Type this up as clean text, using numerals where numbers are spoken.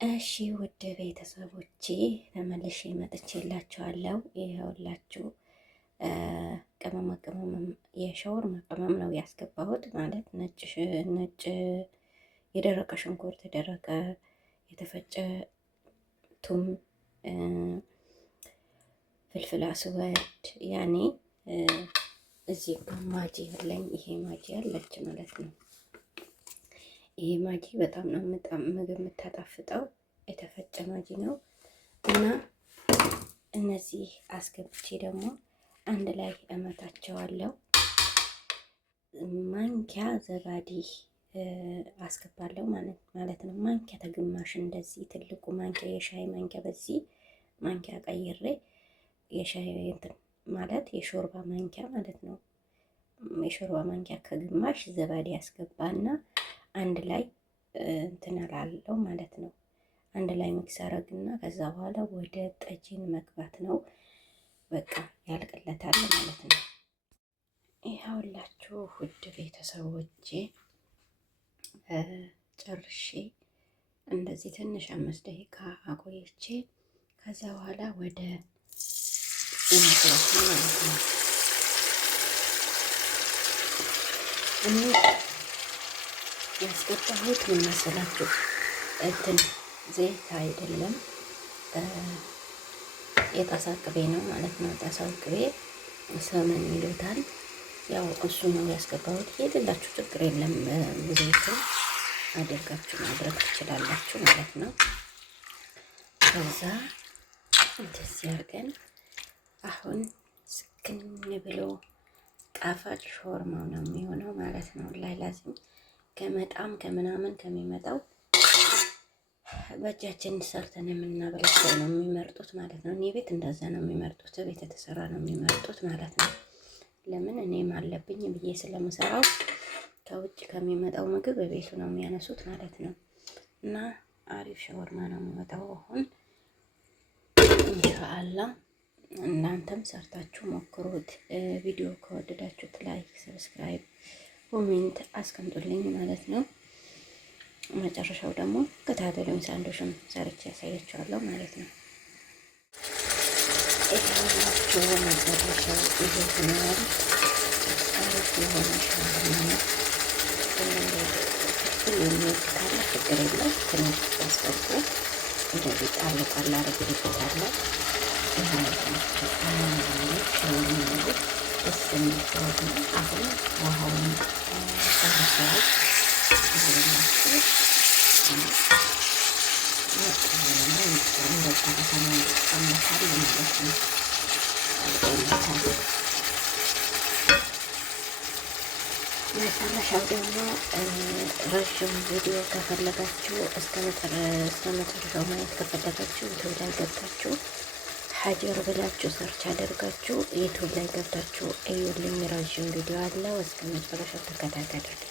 እሺ ውድ ቤተሰቦቼ ተመልሼ መጥቼላችኋለሁ። ይኸውላችሁ ቅመማ ቅመም የሻወርማ ቅመም ነው ያስገባሁት። ማለት ነጭ የደረቀ ሽንኩርት፣ የደረቀ የተፈጨ ቱም፣ ፍልፍል አስወድ ያኔ እዚህ ጋር ማጂ ያለኝ ይሄ ማጂ አለች ማለት ነው። ይሄ ማጂ በጣም ነው ምግብ የምታጣፍጠው የተፈጨ ማጂ ነው እና እነዚህ አስገብቼ ደግሞ አንድ ላይ እመታቸዋለሁ። ማንኪያ ዘባዲ አስገባለሁ ማለት ነው። ማንኪያ ተግማሽ እንደዚህ ትልቁ ማንኪያ የሻይ ማንኪያ በዚህ ማንኪያ ቀይሬ የሻይ እንትን ማለት የሾርባ ማንኪያ ማለት ነው። የሾርባ ማንኪያ ከግማሽ ዘባዲ ያስገባና አንድ ላይ እንትን እላለሁ ማለት ነው። አንድ ላይ ሚክስ አረግና ከዛ በኋላ ወደ ጠጂን መግባት ነው። በቃ ያልቅለታል ማለት ነው። ይኸውላችሁ ውድ ቤተሰቦቼ ጨርሼ እንደዚህ ትንሽ 5 ደቂቃ አቆይቼ ከዛ በኋላ ወደ ማለት ነው። እኔ ያስገባሁት ምን መሰላችሁ? እንትን ዘይት አይደለም የጣሳ ቅቤ ነው ማለት ነው። ጣሳው ቅቤ ሰመን ይሉታል። ያው እሱ ነው ያስገባሁት። የሌላችሁ ችግር የለም፣ ዘይት አድርጋችሁ ማድረግ ትችላላችሁ ማለት ነው። ከዛ እንደዚህ አድርገን አሁን ስክን ብሎ ጣፋጭ ሾርማ ነው የሚሆነው ማለት ነው። ላይ ላዚም ከመጣም ከምናምን ከሚመጣው በእጃችን ሰርተን የምናበላቸው ነው የሚመርጡት ማለት ነው። እኔ ቤት እንደዛ ነው የሚመርጡት፣ ቤት የተሰራ ነው የሚመርጡት ማለት ነው። ለምን እኔም አለብኝ ብዬ ስለምሰራው ከውጭ ከሚመጣው ምግብ በቤቱ ነው የሚያነሱት ማለት ነው። እና አሪፍ ሸወርማ ነው የሚወጣው አሁን ኢንሻአላህ። እናንተም ሰርታችሁ ሞክሩት። ቪዲዮ ከወደዳችሁት ላይክ፣ ሰብስክራይብ፣ ኮሜንት አስቀምጡልኝ ማለት ነው። መጨረሻው ደግሞ ከታተሉኝ ሳንዶሽም ሰርቼ ያሳያችኋለሁ ማለት ነው። ይሄላችሁ መጨረሻው ይሄ ሆኗል። አሪፍ የሆነ ሻወርማ ነው። የሚወድ ካለ ችግር የለም፣ ትንሽ ያስገቡ እንደዚህ ጣል ጣል አድርግበታለሁ። ደስ የሚል ሻወርማ አሁን ውሃውን ጨርሰዋል። መጨረሻው ደግሞ ረዥም ቪዲዮ ከፈለጋችሁ እስከ መጨረሻው ማየት ከፈለጋችሁ ዩቱብ ላይ ገብታችሁ ሀጀር ብላችሁ ሰርች አደርጋችሁ ዩቱብ ላይ ገብታችሁ እዩልኝ። ረዥም ቪዲዮ አለ። እስከ መጨረሻው ተከታተሉት።